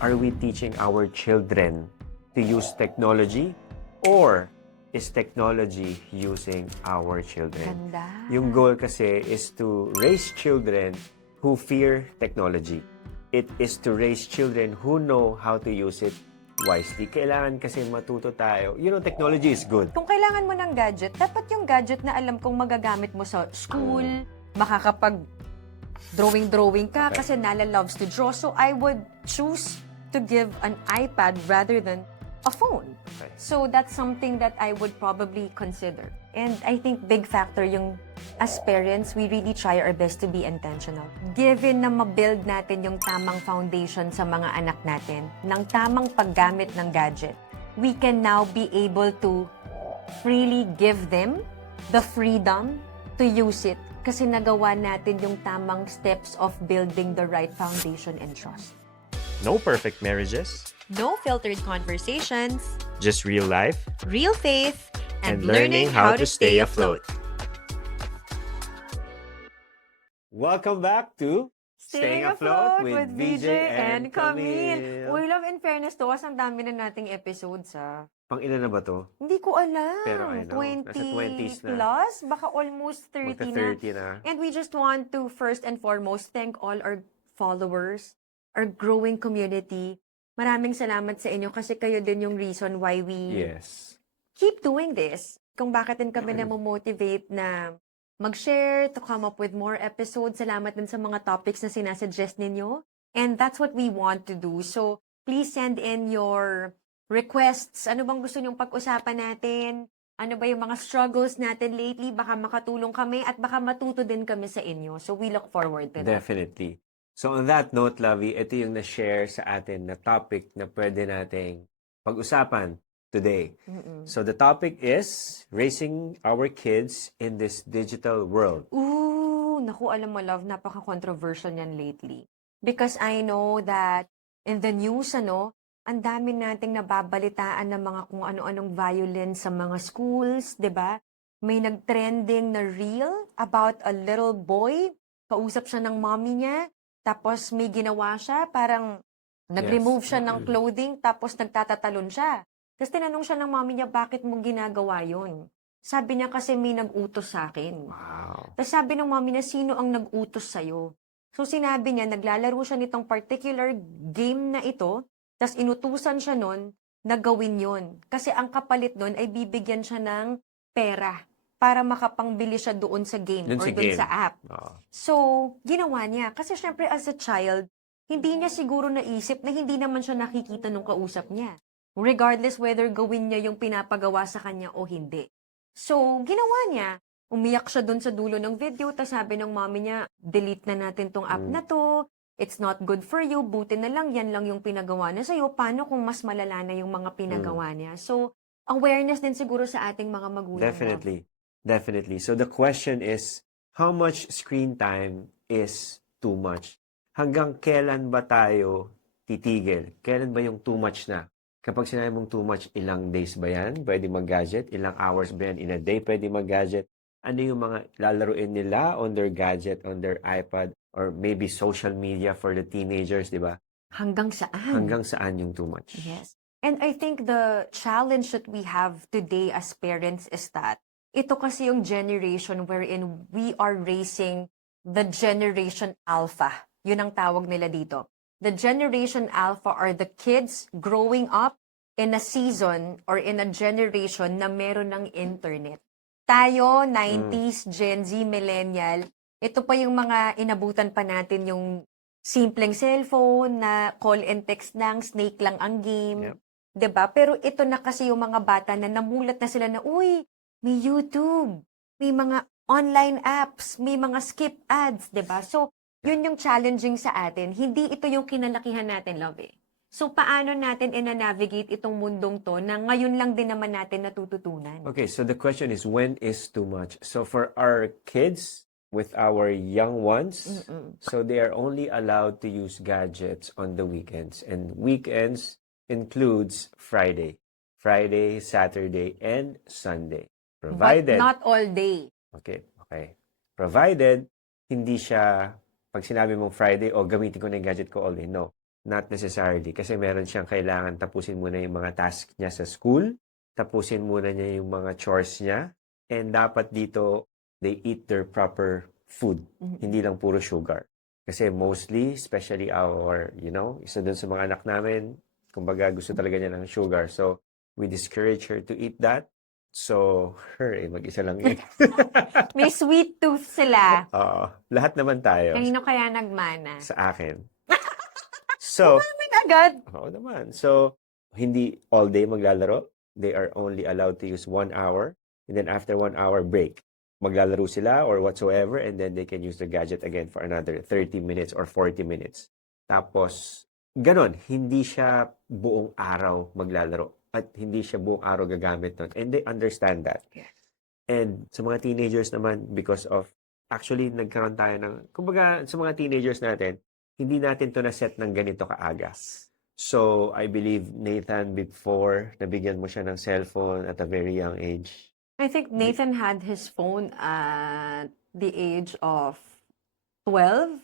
are we teaching our children to use technology or is technology using our children? Ganda. Yung goal kasi is to raise children who fear technology. It is to raise children who know how to use it wisely. Kailangan kasi matuto tayo. Technology is good. Kung kailangan mo ng gadget, dapat yung gadget na alam kong magagamit mo sa school, makakapag drawing ka Okay. kasi Nala loves to draw. So I would choose to give an iPad rather than a phone. Okay. So that's something that I would probably consider. And I think big factor yung as parents, we really try our best to be intentional. Given na ma-build natin yung tamang foundation sa mga anak natin, ng tamang paggamit ng gadget, we can now be able to freely give them the freedom to use it kasi nagawa natin yung tamang steps of building the right foundation and trust. No perfect marriages, No filtered conversations, just real life real faith, and learning how to stay afloat. Welcome back to Staying Afloat with VJ and Camille. Uy, love in fairness to, ang dami na nating episodes, ha? Pang ilan na ba to? Hindi ko alam. Pero I know, nasa 20s na. plus, baka almost 30 Magta na. 30 na. And we just want to first and foremost thank all our followers, our growing community. Maraming salamat sa inyo kasi kayo din yung reason why we Yes. keep doing this. Kung bakit din kami na-motivate na mag-share, to come up with more episodes. Salamat din sa mga topics na sinasuggest ninyo. And that's what we want to do. So, please send in your requests. Ano bang gusto nyong pag-usapan natin? Ano ba yung mga struggles natin lately? Baka makatulong kami at baka matuto din kami sa inyo. So, we look forward to that. Definitely. So on that note, Lovey, ito yung na-share sa atin na topic na pwede nating pag-usapan today. So the topic is raising our kids in this digital world. Ooh, naku, alam mo, love, napaka-controversial niyan lately. Because I know that in the news, ang dami nating nababalitaan ng mga kung ano-anong violence sa mga schools, 'di ba? May nag-trending na reel about a little boy, kausap siya ng mommy niya, tapos may ginawa siya, parang nag-remove siya ng clothing, tapos nagtatatalon siya. Tapos tinanong siya ng mommy niya, bakit mo ginagawa yun? Sabi niya, kasi may nag-utos sa akin. Wow. Tapos sabi ng mommy niya, sino ang nag-utos sa'yo? So sinabi niya, naglalaro siya nitong particular game na ito, tapos inutusan siya nun na gawin yun. Kasi ang kapalit nun ay bibigyan siya ng pera para makapangbili siya doon sa game Dun or sa doon game. sa app. Oo. So, ginawa niya. Kasi syempre as a child, hindi niya siguro naisip na hindi naman siya nakikita nung kausap niya. Regardless whether gawin niya yung pinapagawa sa kanya o hindi. So, ginawa niya. Umiyak siya dun sa dulo ng video, tapos sabi ng mommy niya, delete na natin tong app na to. It's not good for you. Buti na lang, yan lang yung pinagawa niya sa'yo. Paano kung mas malala na yung mga pinagawa niya? So, awareness din siguro sa ating mga magulang. Definitely. Definitely. So the question is, how much screen time is too much? Hanggang kailan ba tayo titigil? Kailan ba yung too much na? Kapag sinabi mong too much, ilang days ba yan? Pwede mag-gadget? Ilang hours ba yan? In a day, pwede mag-gadget? Ano yung mga lalaruin nila on their gadget, on their iPad, or maybe social media for the teenagers, di ba? Hanggang saan? Hanggang saan yung too much? Yes. And I think the challenge that we have today as parents is that ito kasi yung generation wherein we are raising the generation alpha. Yun ang tawag nila dito. The generation alpha are the kids growing up in a season or in a generation na meron ng internet. Tayo, 90s, Gen Z, millennial, ito pa yung mga inabutan pa natin yung simpleng cellphone na call and text lang, snake lang ang game. Yep. 'Di ba? Pero ito na kasi yung mga bata na namulat na sila na, uy, may YouTube, may mga online apps, may mga skip ads, 'di ba? So, yun yung challenging sa atin. Hindi ito yung kinalakihan natin, love eh. So, paano natin ina-navigate itong mundong to na ngayon lang din naman natin natututunan? Okay, so the question is, when is too much? So for our kids, with our young ones, so they are only allowed to use gadgets on the weekends. And weekends includes Friday, Saturday, and Sunday. But Provided, not all day. okay. Provided, hindi siya, pag sinabi mong Friday, gamitin ko na yung gadget ko all day. No. Not necessarily. Kasi meron siyang kailangan tapusin muna yung mga task niya sa school, tapusin muna niya yung mga chores niya, and dapat dito, they eat their proper food. Hindi lang puro sugar. Kasi mostly, especially isa dun sa mga anak namin, kumbaga gusto talaga niya ng sugar. So, we discourage her to eat that. So, mag-isa lang eh. May sweet tooth sila. Oo, lahat naman tayo Kanino kaya nagmana? sa akin. So, Umamin agad. oo naman. So, hindi all day maglalaro. They are only allowed to use 1 hour. And then after 1 hour break, maglalaro sila or whatsoever. And then they can use the gadget again for another 30 minutes or 40 minutes. Tapos, ganon. Hindi siya buong araw maglalaro. At hindi siya buong araw gagamit nun. And they understand that. Yes. And sa mga teenagers naman, because of, actually, nagkaroon tayo ng, kumbaga, sa mga teenagers natin, hindi natin to na-set ng ganito kaaga. So, I believe, Nathan, before, nabigyan mo siya ng cellphone at a very young age. I think Nathan had his phone at the age of 12.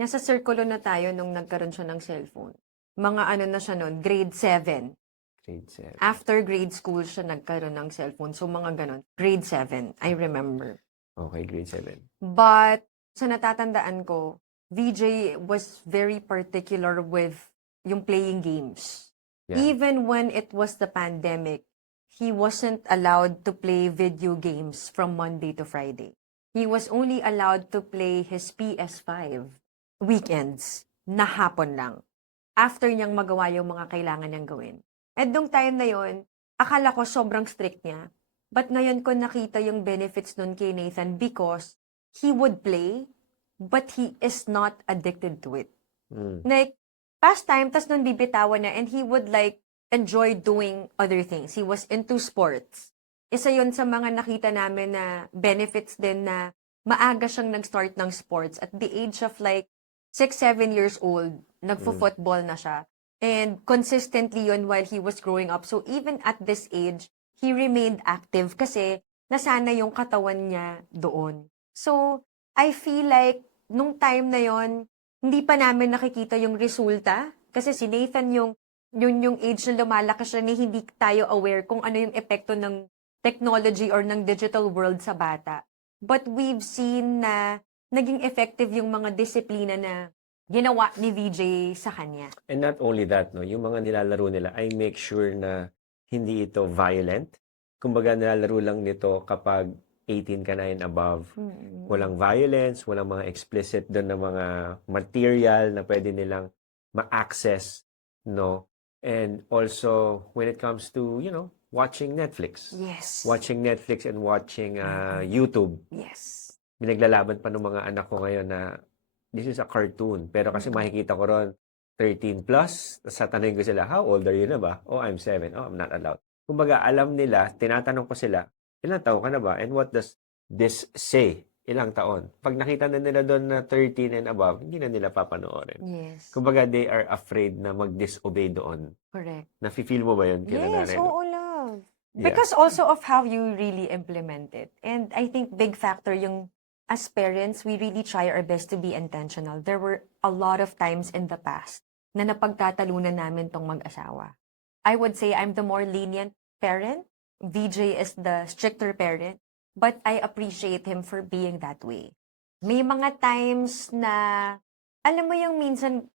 Nasa circulo na tayo nung nagkaroon siya ng cellphone. Mga ano na siya nun, grade 7. Grade 7. After grade school siya nagkaroon ng cellphone. So mga ganon. Grade 7, I remember. Okay, grade 7. But sa natatandaan ko, VJ was very particular with yung playing games. Yeah. Even when it was the pandemic, he wasn't allowed to play video games from Monday to Friday. He was only allowed to play his PS5 weekends na hapon lang. After niyang magawa yung mga kailangan niyang gawin. At nung time na yon, akala ko sobrang strict niya. But ngayon ko nakita yung benefits nun kay Nathan because he would play, but he is not addicted to it. Like, pastime, tas nun bibitawan na, and he would like enjoy doing other things. He was into sports. Isa yun sa mga nakita namin na benefits din na maaga siyang nag-start ng sports. At the age of like 6-7 years old, nagfo-football na siya. And consistently yun while he was growing up. So even at this age, he remained active kasi nasanay yung katawan niya doon. So I feel like nung time na yon, hindi pa namin nakikita yung resulta. Kasi si Nathan yung age na lumalaki siya ni hindi tayo aware kung ano yung epekto ng technology or ng digital world sa bata. But we've seen na naging effective yung mga disiplina na ginawa ni VJ sa kanya. And not only that, no, yung mga nilalaro nila, I make sure na hindi ito violent. Kumbaga, nilalaro lang nito kapag 18 ka na and above. Walang violence, walang mga explicit doon na mga material na pwede nilang ma-access, no? And also, when it comes to, watching Netflix. Yes. Watching Netflix and watching YouTube. Yes. Binaglalaban pa ng mga anak ko ngayon na this is a cartoon. Pero kasi makikita ko ron 13 plus. Sa tanongin ko sila, how old are you na ba? Oh, I'm 7. Oh, I'm not allowed. Kumbaga, alam nila, tinatanong ko sila, ilang taon ka na ba? And what does this say? Ilang taon? Pag nakita na nila doon na 13 and above, hindi na nila papanoorin. Yes. Kumbaga, they are afraid na mag-disobey doon. Correct. Nafe-feel mo ba yun? Yes, oo, love. Yeah. Because also of how you really implement it. And I think big factor yung as parents, we really try our best to be intentional. There were a lot of times in the past na napagtatalunan namin tong mag-asawa. I would say I'm the more lenient parent. VJ is the stricter parent. But I appreciate him for being that way. May mga times na, alam mo yung minsan,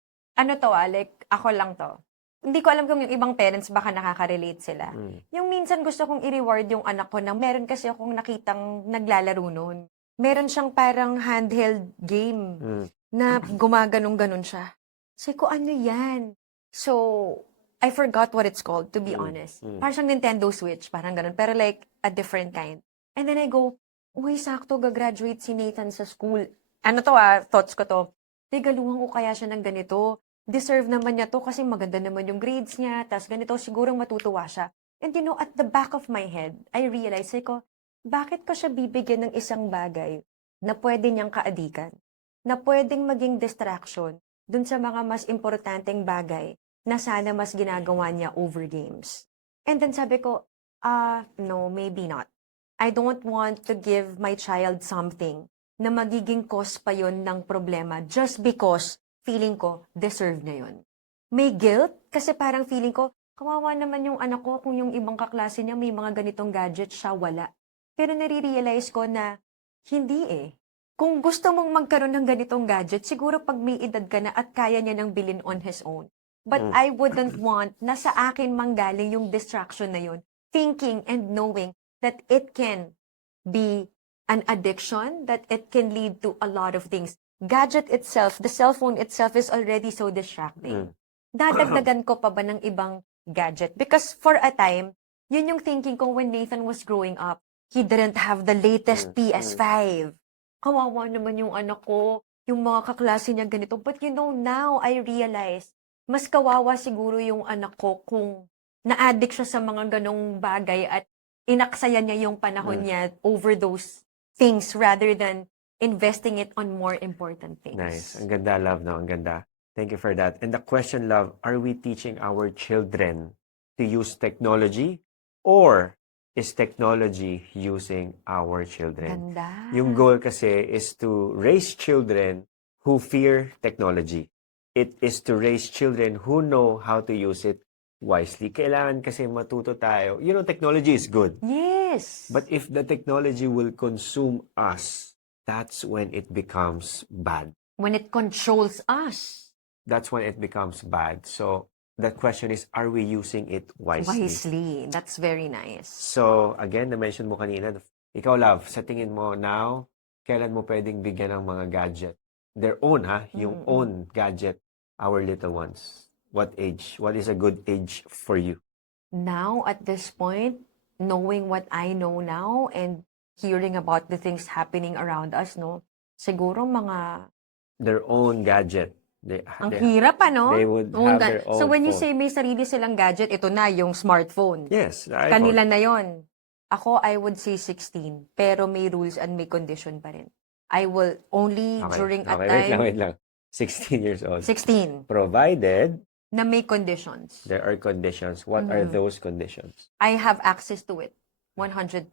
like, ako lang to. Hindi ko alam kung yung ibang parents baka nakaka-relate sila. Yung minsan gusto kong i-reward yung anak ko na meron kasi akong nakitang naglalaro noon. Meron siyang parang handheld game na gumaganong-ganon siya. Sabi ko, ano yan? So, I forgot what it's called, to be honest. Parang siyang Nintendo Switch, parang ganon. Pero like, a different kind. And then I go, uy, sakto, gagraduate si Nathan sa school. Thoughts ko to. Regaluhan ko kaya siya ng ganito. Deserve naman niya to kasi maganda naman yung grades niya. Tas ganito, sigurong matutuwa siya. And at the back of my head, I realized, bakit ko siya bibigyan ng isang bagay na pwede niyang kaadikan? Na pwedeng maging distraction dun sa mga mas importanteng bagay na sana mas ginagawa niya over games. And then sabi ko, no, maybe not. I don't want to give my child something na magiging cause pa yon ng problema just because feeling ko deserve na yon. may guilt kasi parang feeling ko, kawawa naman yung anak ko kung yung ibang kaklase niya may mga ganitong gadget, siya wala. Pero nare-realize ko na hindi eh. Kung gusto mong magkaroon ng ganitong gadget, siguro pag may edad ka na at kaya niya nang bilhin on his own. But Mm. I wouldn't want na sa akin manggaling yung distraction na yun, thinking and knowing that it can be an addiction, that it can lead to a lot of things. Gadget itself, the cell phone itself is already so distracting. Dadagdagan ko pa ba ng ibang gadget? Because for a time, yun yung thinking ko when Nathan was growing up. He didn't have the latest PS5. Kawawa naman yung anak ko, yung mga kaklase niya ganito. But you know, now I realize, mas kawawa siguro yung anak ko kung na-addict siya sa mga ganong bagay at inaksaya niya yung panahon niya over those things rather than investing it on more important things. Nice. Ang ganda, love, no? Ang ganda. Thank you for that. And the question, love, are we teaching our children to use technology or is technology using our children? Ganda. Yung goal kasi is to raise children who fear technology. It is to raise children who know how to use it wisely. Kailangan kasi matuto tayo. You know, technology is good. Yes. But if the technology will consume us, that's when it becomes bad. when it controls us That's when it becomes bad. So the question is, are we using it wisely? wisely, that's very nice. So again, na-mention mo kanina, ikaw love, sa tingin mo now, kailan mo pwedeng bigyan ng mga gadget? Their own yung own gadget, our little ones. What age? What is a good age for you? Now, at this point, knowing what I know now and hearing about the things happening around us, no, siguro mga, Their own gadget. ang hirap they would Own have ga- their So own when you phone. say may sarili silang gadget, ito na, yung smartphone. Yes, the iPhone. Kanila na yon. Ako, I would say 16, pero may rules and may condition pa rin. I will only during a time, Wait lang. 16 years old. 16, Provided na may conditions. there are conditions. What are those conditions? I have access to it 100%.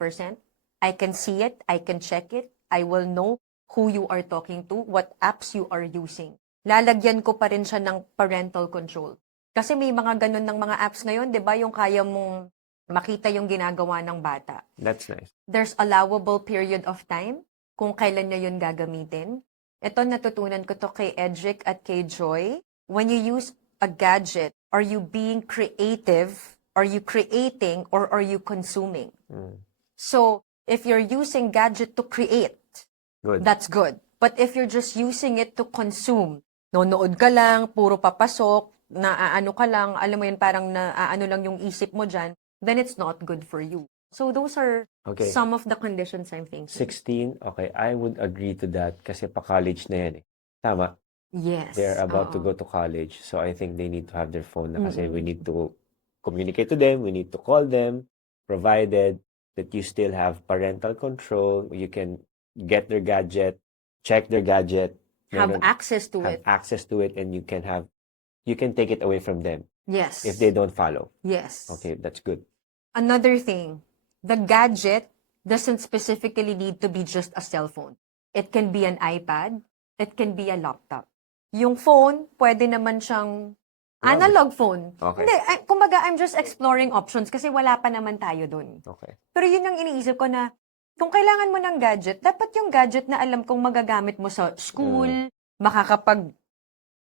I can see it, I can check it, I will know who you are talking to, what apps you are using. Lalagyan ko pa rin siya ng parental control. Kasi may mga ganun ng mga apps ngayon, 'di ba, yung kaya mong makita yung ginagawa ng bata. That's nice. There's allowable period of time kung kailan niya yun gagamitin. Ito, natutunan ko to kay Edric at kay Joy. When you use a gadget, are you being creative? Are you creating? Or are you consuming? So, if you're using gadget to create, Good. that's good. But if you're just using it to consume, nonood ka lang, puro papasok, naaano ka lang, alam mo yun, parang naaano lang yung isip mo dyan, then it's not good for you. So those are Okay. some of the conditions I'm thinking. 16, okay, I would agree to that kasi pa-college na yan eh. Tama. Yes. They're about to oo. go to college. So I think they need to have their phone na kasi we need to communicate to them, we need to call them, provided that you still have parental control, you can get their gadget, check their gadget, Have meron- access to have it. access to it, and you can take it away from them Yes. if they don't follow. Yes. Okay, that's good. Another thing, the gadget doesn't specifically need to be just a cell phone. It can be an iPad. It can be a laptop. Yung phone, pwede naman siyang analog phone. Okay. Hindi, kumbaga, I'm just exploring options kasi wala pa naman tayo dun. Okay. Pero yun yung iniisip ko na, kung kailangan mo ng gadget, dapat yung gadget na alam kong magagamit mo sa school, makakapag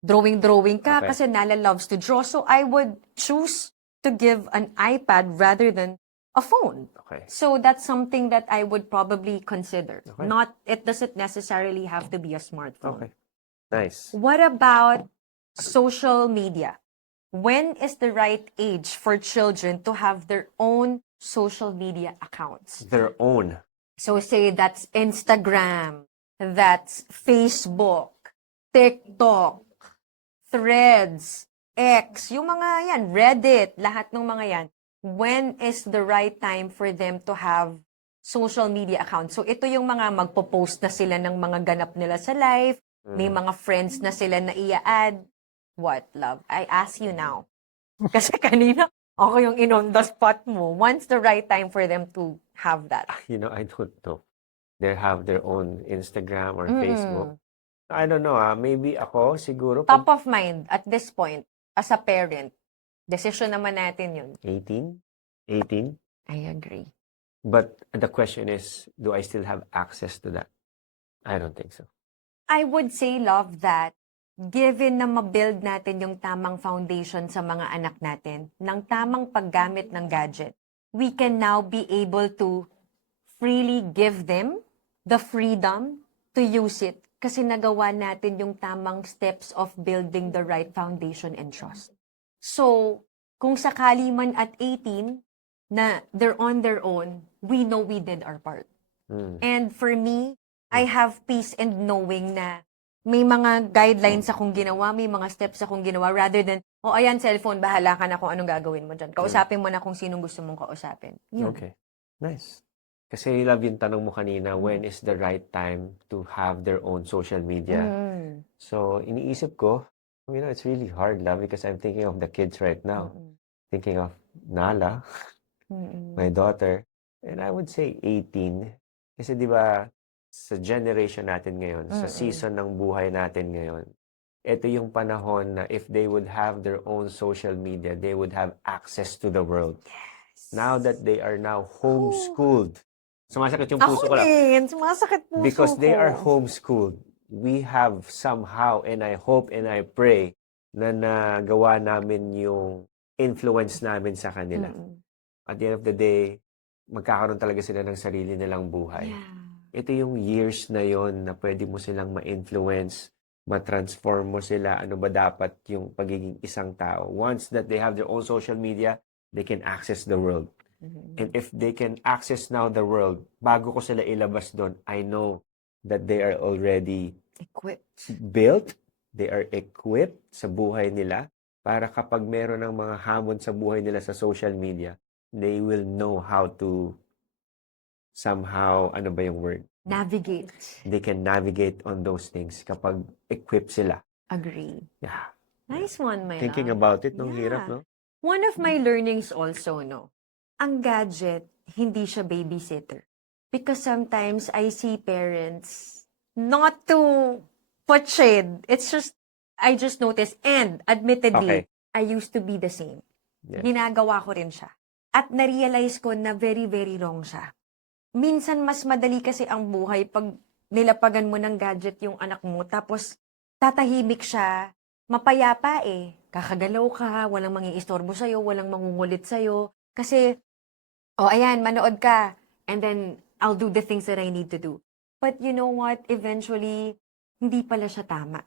drawing ka Okay. kasi Nala loves to draw. So I would choose to give an iPad rather than a phone. Okay. So that's something that I would probably consider. Okay. It doesn't necessarily have to be a smartphone. Okay. Nice. What about social media? When is the right age for children to have their own social media accounts? Their own. So say that's Instagram, that's Facebook, TikTok, Threads, X, yung mga yan, Reddit, lahat ng mga yan. When is the right time for them to have social media accounts? So ito yung mga magpo-post na sila ng mga ganap nila sa life, may mga friends na sila na i-add. What, love? I ask you now. Kasi kanina, ako yung in-on the spot mo. When's the right time for them to have that? You know, I don't know. They have their own Instagram or Facebook. I don't know. Maybe ako siguro. Top of mind at this point. as a parent, decision naman natin yun. 18? 18? I agree. But the question is, do I still have access to that? I don't think so. I would say, love, that given na mabuild natin yung tamang foundation sa mga anak natin, ng tamang paggamit ng gadget, we can now be able to freely give them the freedom to use it kasi nagawa natin yung tamang steps of building the right foundation and trust. So, kung sakali man at 18 na they're on their own, we know we did our part. Mm. And for me, I have peace in knowing na may mga guidelines akong ginawa, may mga steps akong ginawa, rather than, oh, ayan, cellphone, bahala ka na kung anong gagawin mo dyan. Kausapin mo na kung sinong gusto mong kausapin. Yun. Okay. Nice. Kasi love yung tanong mo kanina, when is the right time to have their own social media? Mm. So, iniisip ko, it's really hard, love, because I'm thinking of the kids right now. Thinking of Nala, my daughter, and I would say 18. Kasi di ba, sa generation natin ngayon, sa season ng buhay natin ngayon, ito yung panahon na if they would have their own social media, they would have access to the world. Now that they are now homeschooled, sumasakit yung puso ko lang. Sumasakit puso Because they ko. are homeschooled, we have somehow, and I hope and I pray, na nagawa namin yung influence namin sa kanila. At the end of the day, magkakaroon talaga sila ng sarili nilang buhay. Yeah. Ito yung years na yon na pwede mo silang ma-influence, ma-transform mo sila, ano ba dapat yung pagiging isang tao. Once that they have their own social media, they can access the world. And if they can access now the world, bago ko sila ilabas doon, I know that they are already Equipped. built, they are equipped sa buhay nila, para kapag meron ng mga hamon sa buhay nila sa social media, they will know how to somehow, ano ba yung word? Navigate. They can navigate on those things kapag equipped sila. Agree. Yeah. Nice one, my Thinking love. about it, nung Yeah. hirap, no? One of my learnings also, no, ang gadget, hindi siya babysitter. Because sometimes I see parents, not to put shade, it's just, I just noticed, and admittedly, Okay. I used to be the same. Yes. Ginagawa ko rin siya. At na-realize ko na very, very wrong siya. Minsan mas madali kasi ang buhay pag nilapagan mo ng gadget yung anak mo, tapos tatahimik siya, mapayapa eh. Kakagalaw ka, walang mangiistorbo sa'yo, walang mangungulit sa'yo. Kasi, oh ayan, manood ka. And then, I'll do the things that I need to do. But you know what? Eventually, hindi pala siya tama.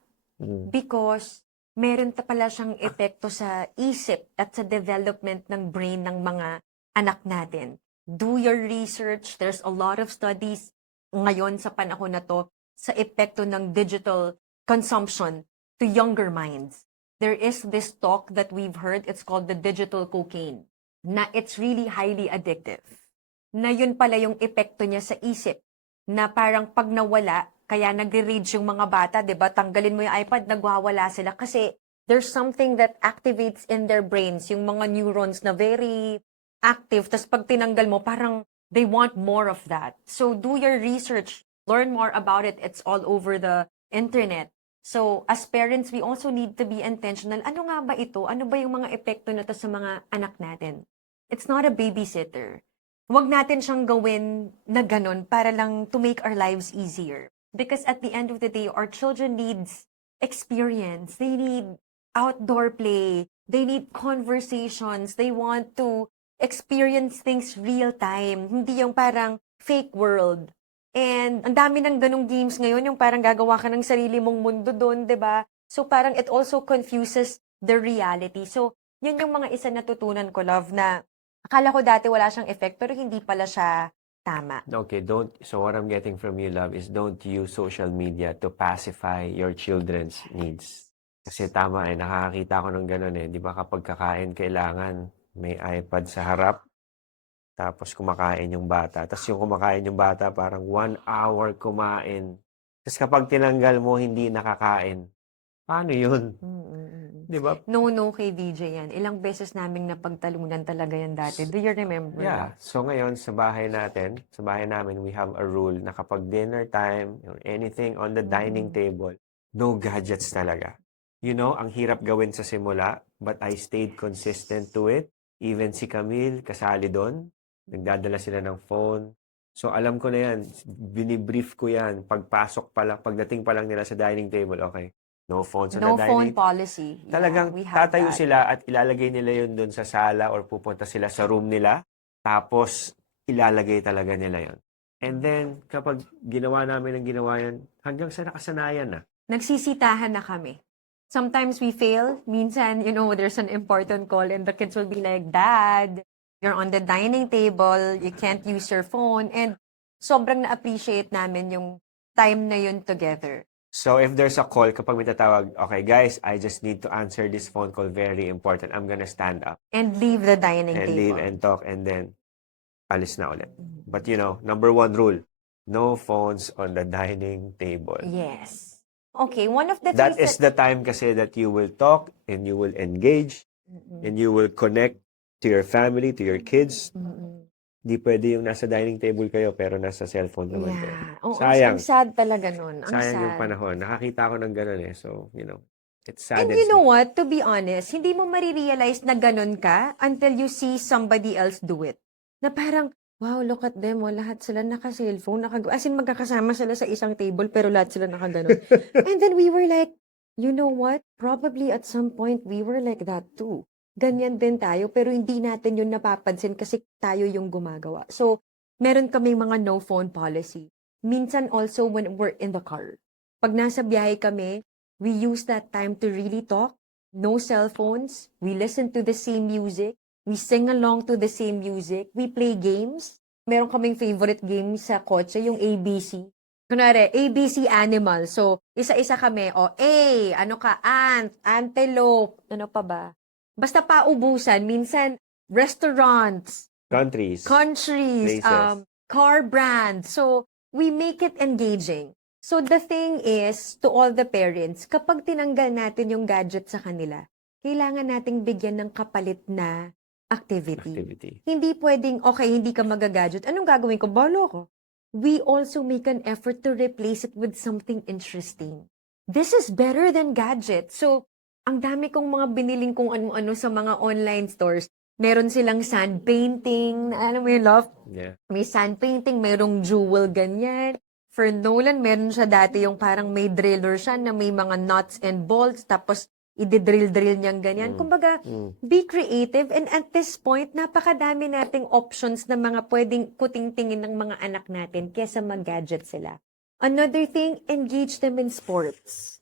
Because, meron pala siyang epekto sa isip at sa development ng brain ng mga anak natin. Do your research. There's a lot of studies ngayon sa panahon na to sa epekto ng digital consumption to younger minds. There is this talk that we've heard, it's called the digital cocaine, na it's really highly addictive. Na yun pala yung epekto niya sa isip, na parang pag nawala, kaya nagre-rage yung mga bata, 'di ba? Tanggalin mo yung iPad, nagwawala sila kasi there's something that activates in their brains, yung mga neurons na very active, tas pag tinanggal mo, parang they want more of that. So do your research, learn more about it. It's all over the internet. So as parents, we also need to be intentional. Ano nga ba ito? Ano ba yung mga epekto na to sa mga anak natin? It's not a babysitter. Huwag natin siyang gawin na ganun para lang to make our lives easier. Because at the end of the day, our children needs experience. They need outdoor play. They need conversations. They want to experience things real time. Hindi yung parang fake world. And ang dami ng ganong games ngayon, yung parang gagawa ka ng sarili mong mundo doon, 'di ba? So parang it also confuses the reality. So yun yung mga isa natutunan ko, love, na akala ko dati wala siyang effect, pero hindi pala siya tama. Okay, so what I'm getting from you, love, is don't use social media to pacify your children's needs. Kasi tama nakakakita ko ng ganun di ba kapag kakain, kailangan may iPad sa harap, tapos kumakain yung bata. Tapos yung kumakain yung bata, parang 1 hour kumain. Tapos kapag tinanggal mo, hindi nakakain. Paano yun? Di ba? No kay DJ yan. Ilang beses naming napagtalunan talaga yan dati. Do you remember? Yeah. So ngayon, sa bahay namin, we have a rule na kapag dinner time or anything on the dining table, no gadgets talaga. ang hirap gawin sa simula, but I stayed consistent to it. Even si Camille, kasali doon. Nagdadala sila ng phone. So, alam ko na yan. Binibrief ko yan. Pagdating pa lang nila sa dining table, okay, no phones on the No phone dining. policy. Yeah, Talagang we have tatayo that. sila at ilalagay nila yun doon sa sala or pupunta sila sa room nila. Tapos, ilalagay talaga nila yun. And then, kapag ginawa namin ang ginawa yan, hanggang sa nakasanayan na. Nagsisitahan na kami. Sometimes we fail. Minsan, there's an important call and the kids will be like, Dad, you're on the dining table, you can't use your phone. And sobrang na-appreciate namin yung time na yun together. So, if there's a call, kapag may tatawag, okay, guys, I just need to answer this phone call, very important. I'm gonna stand up And leave the dining and table. leave and talk and then alis na ulit. But number one rule, no phones on the dining table. Yes. Okay, one of the That things is the time kasi that you will talk and you will engage and you will connect to your family, to your kids. Di pwede yung nasa dining table kayo pero nasa cellphone naman kayo. Yeah. Oo, Sayang. ang sad talaga nun. Ang Sayang sad. yung panahon. Nakakita ko ng ganun eh. So, it And saddens you know me. what? To be honest, hindi mo marirealize na ganun ka until you see somebody else do it. Na parang, wow, look at them. Oh, lahat sila naka-cellphone. As in, magkakasama sila sa isang table pero lahat sila nakaganon. And then we were like, you know what? Probably at some point, we were like that too. Ganyan din tayo, pero hindi natin yun napapansin kasi tayo yung gumagawa. So, meron kaming mga no phone policy. Minsan also when we're in the car. Pag nasa biyahe kami, we use that time to really talk. No cell phones. We listen to the same music. We sing along to the same music. We play games. Meron kaming favorite game sa kotse, yung ABC. Kunwari, ABC animal. So, isa-isa kami. O, A, ano ka? Ant, antelope. Ano pa ba? Basta paubusan. Minsan, restaurants, Countries. countries, Places. car brands. So, we make it engaging. So, the thing is, to all the parents, kapag tinanggal natin yung gadget sa kanila, kailangan nating bigyan ng kapalit na activity. Hindi pwedeng, okay, hindi ka magagadget. Anong gagawin ko? Balo ko. We also make an effort to replace it with something interesting. This is better than gadget. So, ang dami kong mga biniling kung ano-ano sa mga online stores. Meron silang sand painting, alam mo yun, love? Yeah. May sand painting, merong jewel, ganyan. For Nolan, meron siya dati yung parang may driller siya na may mga nuts and bolts, tapos i-drill-drill niyang ganyan. Kumbaga, be creative. And at this point, napakadami nating options na mga pwedeng kuting-tingin ng mga anak natin kesa mag-gadget sila. Another thing, engage them in sports.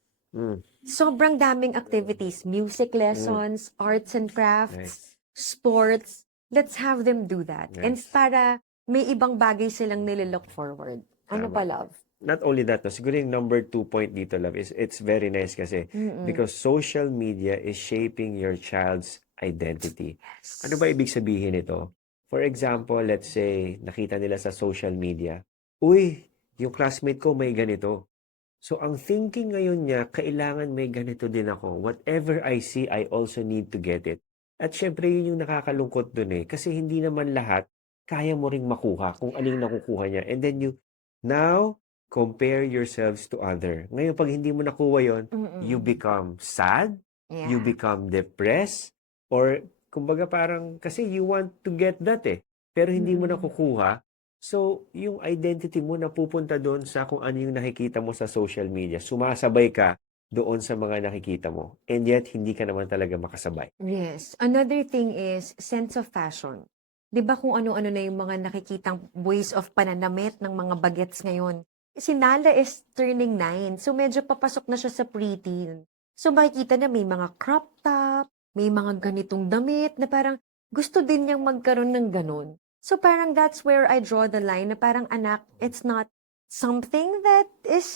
Sobrang daming activities. Music lessons, arts and crafts, sports. Let's have them do that. And para may ibang bagay silang nililook forward. Ano pa, love? Not only that, no, siguro yung number 2 point dito, love, is it's very nice kasi because social media is shaping your child's identity. Ano ba ibig sabihin nito? For example, let's say, nakita nila sa social media, uy, yung classmate ko may ganito. So, ang thinking ngayon niya, kailangan may ganito din ako. Whatever I see, I also need to get it. At syempre, yun yung nakakalungkot dun eh. Kasi hindi naman lahat kaya mo ring makuha kung anong nakukuha niya. And then you now compare yourselves to other. Ngayon, pag hindi mo nakuha yon, you become sad, you become depressed, or kumbaga parang, kasi you want to get that eh. Pero hindi mo nakukuha. So, yung identity mo napupunta doon sa kung ano yung nakikita mo sa social media. Sumasabay ka doon sa mga nakikita mo. And yet, hindi ka naman talaga makasabay. Yes. Another thing is sense of fashion. 'Di ba kung ano-ano na yung mga nakikitang ways of pananamit ng mga bagets ngayon? Si Nala is turning 9, so medyo papasok na siya sa preteen. So makikita na may mga crop top, may mga ganitong damit na parang gusto din niyang magkaroon ng ganun. So parang that's where I draw the line na parang anak, it's not something that is,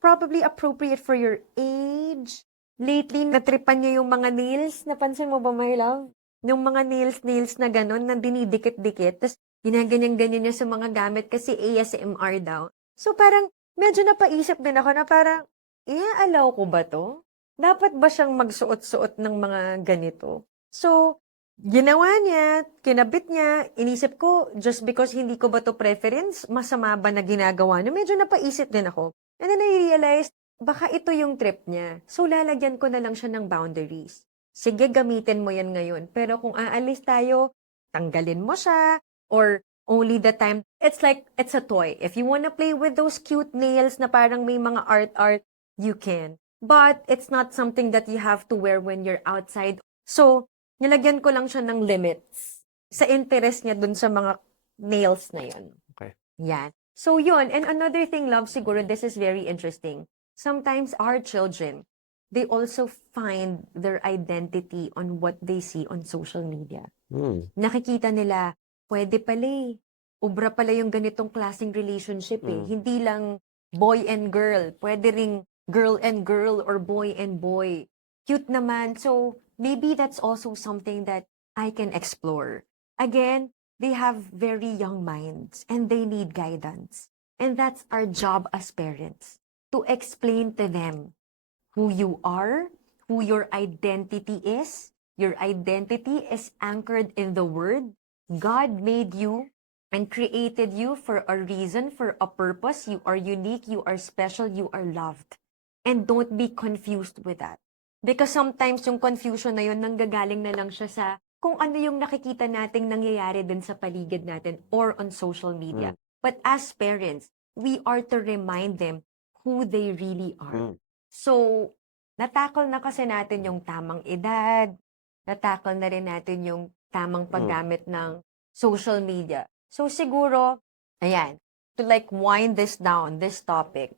probably appropriate for your age. Lately, natripan niya yung mga nails. Napansin mo ba, my love? Yung mga nails na gano'n, na dinidikit-dikit. Tapos, ginaganyan-ganyan niya sa mga gamit kasi ASMR daw. So, parang, medyo napaisip din ako na parang, i-allow ko ba to? Dapat ba siyang magsuot-suot ng mga ganito? So, ginawa niya, kinabit niya, inisip ko, just because hindi ko ba to preference, masama ba na ginagawa niya? Medyo napaisip din ako. And then I realized, baka ito yung trip niya. So, lalagyan ko na lang siya ng boundaries. Sige, gamitin mo yan ngayon. Pero kung aalis tayo, tanggalin mo siya. Or only the time, it's like, it's a toy. If you wanna play with those cute nails na parang may mga art, you can. But it's not something that you have to wear when you're outside. So, nilagyan ko lang siya ng limits sa interest niya dun sa mga nails na yun. Okay. Yan. So, yun. And another thing, love, siguro, this is very interesting. Sometimes our children, they also find their identity on what they see on social media. Nakikita nila, pwede pala eh. Ubra pala yung ganitong klaseng relationship eh. Hindi lang boy and girl. Pwede ring girl and girl or boy and boy. Cute naman. So, maybe that's also something that I can explore. Again, they have very young minds and they need guidance. And that's our job as parents, to explain to them who you are, who your identity is. Your identity is anchored in the Word. God made you and created you for a reason, for a purpose. You are unique, you are special, you are loved. And don't be confused with that. Because sometimes yung confusion na yun, nanggagaling na lang siya sa kung ano yung nakikita nating nangyayari din sa paligid natin or on social media. But as parents, we are to remind them who they really are. So, natakol na kasi natin yung tamang edad, natakol na rin natin yung tamang paggamit ng social media. So, siguro, ayan, to like wind this down, this topic,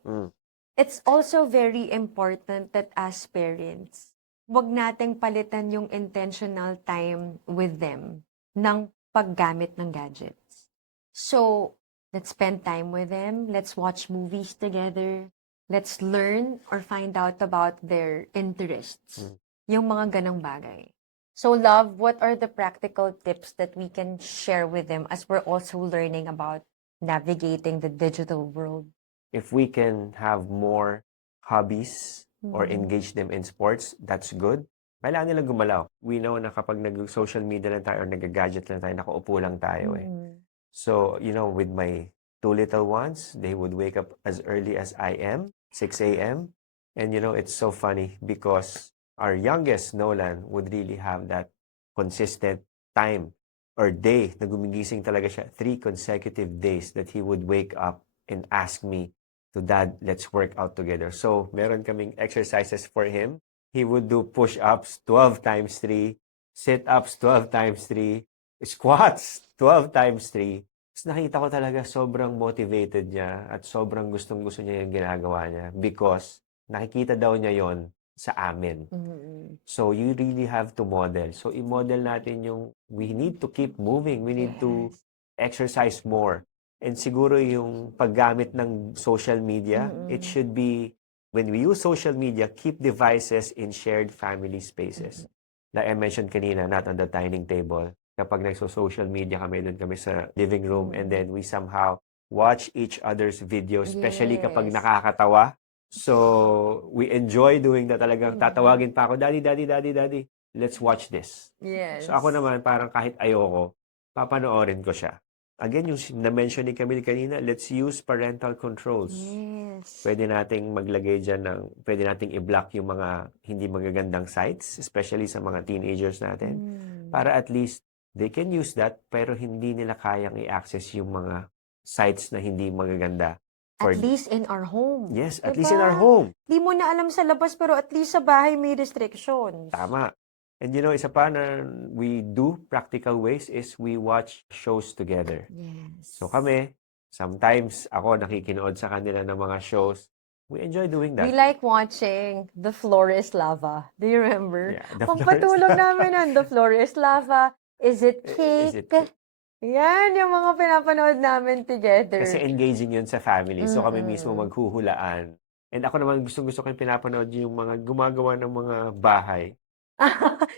it's also very important that as parents, wag nating palitan yung intentional time with them ng paggamit ng gadgets. So, let's spend time with them. Let's watch movies together. Let's learn or find out about their interests. Yung mga ganong bagay. So, love, what are the practical tips that we can share with them as we're also learning about navigating the digital world? If we can have more hobbies or engage them in sports, that's good. Kailangan nilang gumalaw. We know na kapag nag-social media lang tayo or nag-gadget lang tayo, nakaupo lang tayo eh. So, with my 2 little ones, they would wake up as early as I am, 6 a.m. And it's so funny because our youngest, Nolan, would really have that consistent time or day na gumigising talaga siya. 3 consecutive days that he would wake up and ask me to, Dad, let's work out together. So, meron kaming exercises for him. He would do push-ups 12 times 3, sit-ups 12 times 3, squats 12 times 3. Tapos nakita ko talaga sobrang motivated niya at sobrang gustong-gusto niya yung ginagawa niya because nakikita daw niya yon sa amin. So, you really have to model. So, i-model natin yung we need to keep moving. We need to exercise more. And siguro yung paggamit ng social media, it should be, when we use social media, keep devices in shared family spaces. Like I mentioned kanina, not on the dining table. Kapag nagso-social media kami, doon kami sa living room, and then we somehow watch each other's videos, especially kapag nakakatawa. So, we enjoy doing that talagang tatawagin pa ako, Daddy, Daddy, Daddy, Daddy, let's watch this. Yes. So, ako naman, parang kahit ayoko, papanoorin ko siya. Again, yung na-mention ni Camille kanina, let's use parental controls. Yes. Pwede nating maglagay dyan pwede nating i-block yung mga hindi magagandang sites, especially sa mga teenagers natin, para at least they can use that, pero hindi nila kayang i-access yung mga sites na hindi magaganda. At least in our home. Yes, at least in our home. Di mo na alam sa labas, pero at least sa bahay may restrictions. Tama. And isa pa na we do practical ways is we watch shows together. Yes. So kami, sometimes ako nakikinood sa kanila ng mga shows. We enjoy doing that. We like watching The Floor is Lava. Do you remember? Yeah, The Kung Floor is patulog Lava. namin nun, The Floor is Lava. Is it cake? Is it cake? Yan, yung mga pinapanood namin together. Kasi engaging yun sa family. So kami mismo maghuhulaan. And ako naman gustong-gusto ko yung pinapanood yung mga gumagawa ng mga bahay.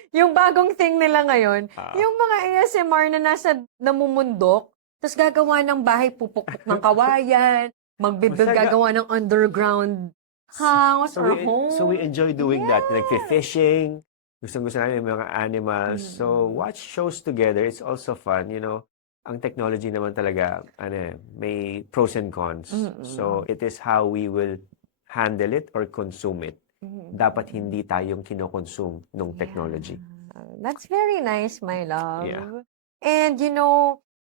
Yung bagong thing nila ngayon, yung mga ASMR na nasa namumundok, tapos gagawa ng bahay, pupukpok ng kawayan, gagawa ng underground house or home. So we enjoy doing that. Like fishing. Gustong-gusto namin yung mga animals. So watch shows together. It's also fun. Ang technology naman talaga, may pros and cons. So it is how we will handle it or consume it. Mhm. Dapat hindi tayong kinokonsume ng technology. That's very nice, my love. Yeah. And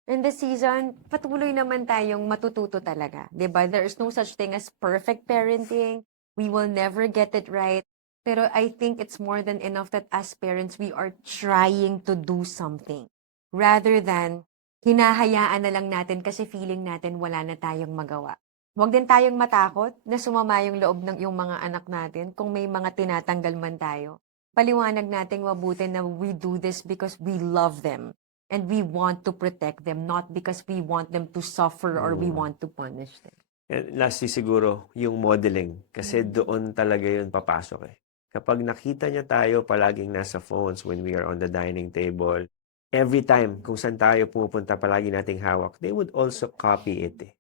in this season, patuloy naman tayong matututo talaga. 'Di ba? There is no such thing as perfect parenting. We will never get it right. Pero I think it's more than enough that as parents, we are trying to do something. Rather than hinahayaan na lang natin kasi feeling natin wala na tayong magawa. Huwag din tayong matakot na sumama yung loob ng yung mga anak natin kung may mga tinatanggal man tayo. Paliwanag nating mabuti na we do this because we love them and we want to protect them, not because we want them to suffer or we want to punish them. And lastly siguro, yung modeling. Kasi doon talaga yun papasok eh. Kapag nakita niya tayo palaging nasa phones when we are on the dining table, every time kung saan tayo pumupunta palagi nating hawak, they would also copy it eh.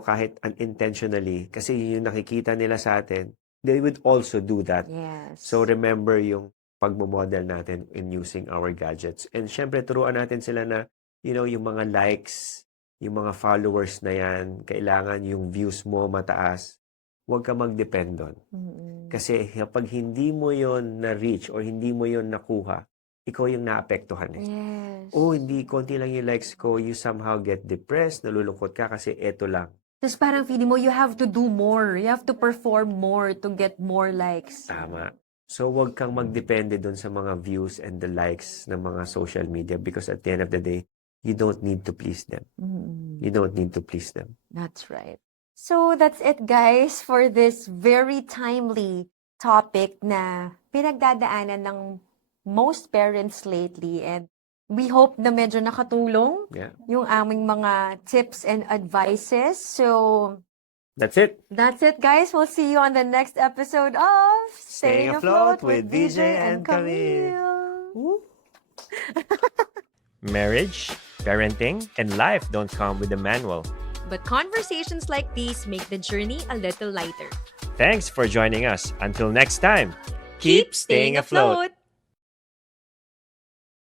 Kahit unintentionally, kasi yun yung nakikita nila sa atin, they would also do that. Yes. So remember yung pagmamodel natin in using our gadgets. And syempre, turuan natin sila na, yung mga likes, yung mga followers na yan, kailangan yung views mo mataas. Huwag ka mag-depend doon. Kasi kapag hindi mo yon na-reach or hindi mo yon nakuha, ikaw yung naapektuhan eh. Yes. Oh, hindi, konti lang yung likes ko, you somehow get depressed, nalulungkot ka kasi eto lang. Tapos parang feeling mo, you have to do more. You have to perform more to get more likes. Tama. So, huwag kang magdepende dun sa mga views and the likes ng mga social media because at the end of the day, you don't need to please them. You don't need to please them. That's right. So, that's it, guys, for this very timely topic na pinagdadaanan ng most parents lately. And we hope na medyo nakatulong Yeah. yung aming mga tips and advices. So, That's it. that's it, guys. We'll see you on the next episode of Staying Afloat with VJ and Camille. Marriage, parenting, and life don't come with a manual. But conversations like these make the journey a little lighter. Thanks for joining us. Until next time, Keep staying afloat.